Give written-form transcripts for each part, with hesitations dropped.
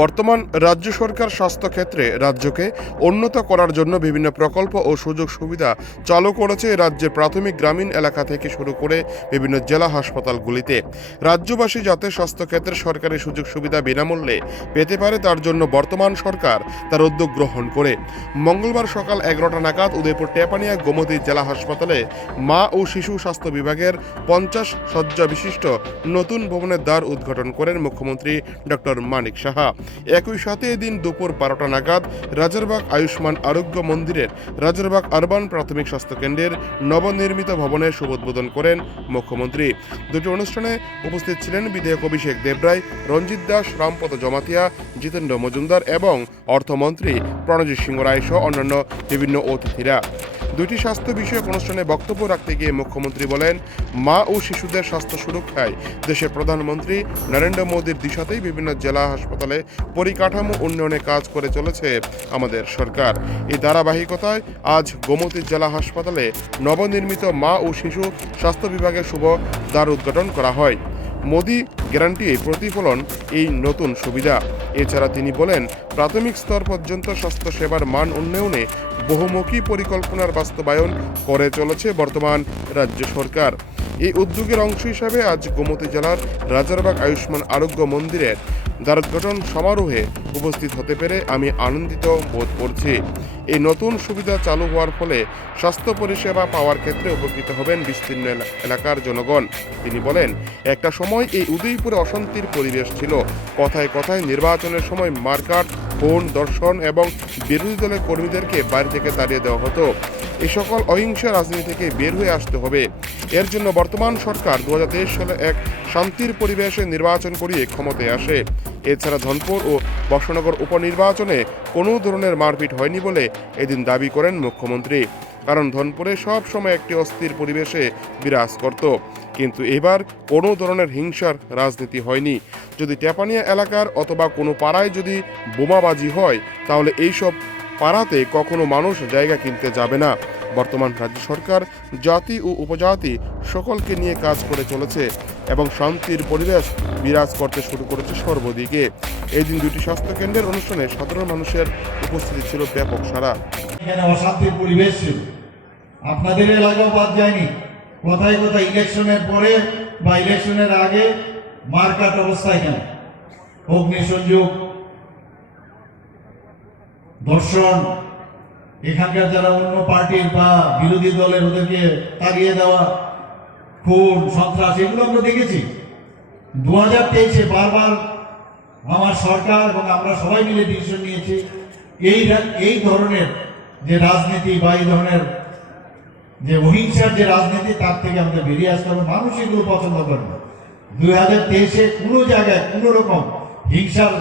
বর্তমান রাজ্য সরকার স্বাস্থ্য ক্ষেত্রে রাজ্যকে উন্নত করার জন্য বিভিন্ন প্রকল্প ও সুযোগ সুবিধা চালু করেছে রাজ্যের প্রাথমিক গ্রামীণ এলাকা থেকে শুরু করে বিভিন্ন জেলা হাসপাতালগুলিতে। রাজ্যবাসী যাতে স্বাস্থ্যক্ষেত্রে সরকারি সুযোগ সুবিধা বিনামূল্যে পেতে পারে তার জন্য বর্তমান সরকার তার উদ্যোগ গ্রহণ করে মঙ্গলবার সকাল 11টা নাগাদ উদয়পুর টেপানিয়া গোমতী জেলা হাসপাতালে মা ও শিশু স্বাস্থ্য বিভাগের 50 শয্যা বিশিষ্ট নতুন ভবনের দ্বার উদ্ঘাটন করেন মুখ্যমন্ত্রী ডক্টর মানিক সাহা। একই সাথে এদিন দুপুর 12টা নাগাদ রাজারবাগ আয়ুষ্মান আরোগ্য মন্দিরের রাজারবাগ আরবান প্রাথমিক স্বাস্থ্যকেন্দ্রের নবনির্মিত ভবনের শুভোদ্বোধন করেন মুখ্যমন্ত্রী। দুটি অনুষ্ঠানে উপস্থিত ছিলেন বিধায়ক অভিষেক দেবরায়, রঞ্জিত দাস, রামপদ জমাতিয়া, জিতেন্দ্র মজুমদার এবং অর্থমন্ত্রী প্রণজিৎ সিংহ রায় সহ অন্যান্য বিভিন্ন অতিথিরা। দুটি স্বাস্থ্য বিষয়ক অনুষ্ঠানে বক্তব্য রাখতে গিয়ে মুখ্যমন্ত্রী বলেন, মা ও শিশুদের স্বাস্থ্য সুরক্ষায় দেশের প্রধানমন্ত্রী নরেন্দ্র মোদীর দিশাতেই বিভিন্ন জেলা হাসপাতালে পরিকাঠামো উন্নয়নে কাজ করে চলেছে আমাদের সরকার। এই ধারাবাহিকতায় আজ গোমতী জেলা হাসপাতালে নবনির্মিত মা ও শিশু স্বাস্থ্য বিভাগের শুভ দ্বার উদ্ঘাটন করা হয়। মোদি গ্যারান্টি প্রতিফলন এই নতুন সুবিধা। এছাড়া তিনি বলেন, প্রাথমিক স্তর পর্যন্ত স্বাস্থ্যসেবার মান উন্নয়নে বহুমুখী পরিকল্পনার বাস্তবায়ন করে চলেছে বর্তমান রাজ্য সরকার। এই উদ্যোগের অংশ হিসাবে আজ গোমতী জেলার রাজারবাগ আয়ুষ্মান আরোগ্য মন্দিরের দ্বারোদ্ঘাটন সমারোহে উপস্থিত হতে পেরে আমি আনন্দিত বোধ করছি। এই নতুন সুবিধা চালু হওয়ার ফলে স্বাস্থ্য পরিষেবা পাওয়ার ক্ষেত্রে উপকৃত হবেন বিস্তীর্ণ এলাকার জনগণ। তিনি বলেন, একটা সময় এই উদয়পুরে অশান্তির পরিবেশ ছিল। কথায় কথায় নির্বাচনের সময় মারকাট, খুন, ধর্ষণ এবং বিরোধী দলের কর্মীদেরকে বাড়ি থেকে তাড়িয়ে দেওয়া হতো। এই সকল অহিংস রাজনীতি থেকে বের হয়ে আসতে হবে। এর জন্য বর্তমান সরকার 2023 সালে এক শান্তির পরিবেশে নির্বাচন করিয়ে ক্ষমতায় আসে। এছাড়া ধনপুর ও বর্ষনগর উপনির্বাচনে কোনো ধরনের মারপিট হয়নি বলে এদিন দাবি করেন মুখ্যমন্ত্রী। কারণ ধনপুরে সব সময় একটি অস্থির পরিবেশে বিরাজ করত, কিন্তু এবার কোনো ধরনের হিংসার রাজনীতি হয়নি। যদি টেপানিয়া এলাকার অথবা কোনো পাড়ায় যদি বোমাবাজি হয় তাহলে এইসব পাড়াতে কখনো মানুষ জায়গা কিনতে যাবে না। বর্তমান রাজ্য সরকার জাতি ও উপজাতি সকলকে নিয়ে কাজ করে চলেছে এবং শান্তির পরিবেশ বিরাজ করতে শুরু করেছে সর্বদিকে। এই দিন দুটি স্বাস্থ্যকেন্দ্রের অনুষ্ঠানে সাধারণ মানুষের উপস্থিতি ছিল ব্যাপক সারা। এখানে অশান্তির পরিবেশ ছিল, আপনাদের এলাকাও বাদ যায়নি। কোথায় কোথায় ইলেকশনের পরে বা ইলেকশনের আগে মারকাট অবস্থা, এখানে অগ্নিসংযোগ, ধর্ষণ, এখানকার যারা অন্য পার্টির বা বিরোধী দলের ওদেরকে তাড়িয়ে দেওয়া, খুন, সন্ত্রাস, এগুলো আমরা দেখেছি। 2023-এ বারবার আমার সরকার এবং আমরা সবাই মিলে ডিসিশন নিয়েছি এই ধরনের যে রাজনীতি বা এই ধরনের যে অহিংসার যে রাজনীতি তার থেকে আমাদের বেরিয়ে আসতে হবে। মানুষ এগুলো পছন্দ করে না। 2023-এ কোনো জায়গায় কোনো রকম হিংসার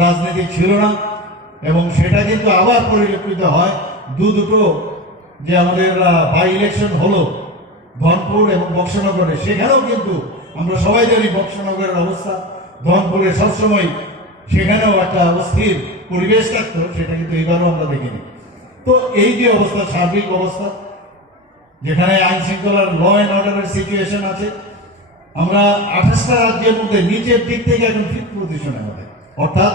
রাজনীতি ছিল না এবং সেটা কিন্তু আবার পরিলক্ষিত হয় দুটো যে আমাদের বাই ইলেকশন হলো ধনপুর এবং বক্সনগরে। সেখানেও কিন্তু আমরা সবাই জানি বক্সনগরের অবস্থা, ধনপুরে সবসময় সেখানেও একটা অস্থির পরিবেশ থাকতো, সেটা কিন্তু এবারও আমরা দেখিনি। তো এই যে অবস্থা, সার্বিক অবস্থা যেখানে আইন শৃঙ্খলার ল অ্যান্ড অর্ডারের সিচুয়েশন আছে, আমরা 28টা রাজ্যের মধ্যে নিচের দিক থেকে এখন 5th পজিশনে হবে। অর্থাৎ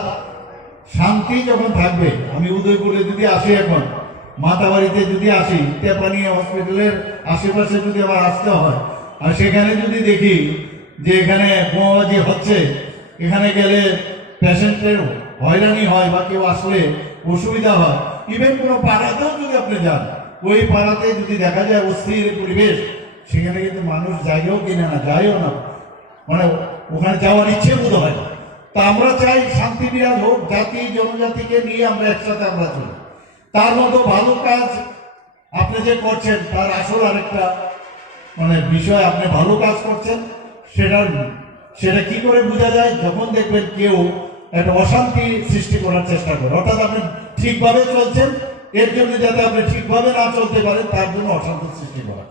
শান্তি যখন থাকবে, আমি উদয়পুরে যদি আসি, এখন মাতাবাড়িতে যদি আসি, তেপানিয়া হসপিটালের আশেপাশে যদি আবার আসতে হয় আর সেখানে যদি দেখি যে এখানে বোমাবাজি হচ্ছে, এখানে গেলে পেশেন্টের হয়রানি হয় বা কেউ আসলে অসুবিধা হয়, ইভেন কোনো পাড়াতেও যদি আপনি যান, ওই পাড়াতে যদি দেখা যায় অস্থির পরিবেশ, সেখানে কিন্তু মানুষ যাইও কিনে না, যাইও না, মানে ওখানে যাওয়ার ইচ্ছে বোধ হয় না। তা আমরা চাই শান্তি বিরাজ হোক, জাতি জনজাতিকে নিয়ে আমরা একসাথে আমরা চলি। তার মতো ভালো কাজ আপনি যে করছেন তার আসল আরেকটা মানে বিষয়, আপনি ভালো কাজ করছেন সেটা কি করে বোঝা যায়? যখন দেখবেন কেউ একটা অশান্তি সৃষ্টি করার চেষ্টা করে, অর্থাৎ আপনি ঠিকভাবে চলছেন, এর জন্য যাতে আপনি ঠিকভাবে না চলতে পারেন তার জন্য অশান্তি সৃষ্টি করা।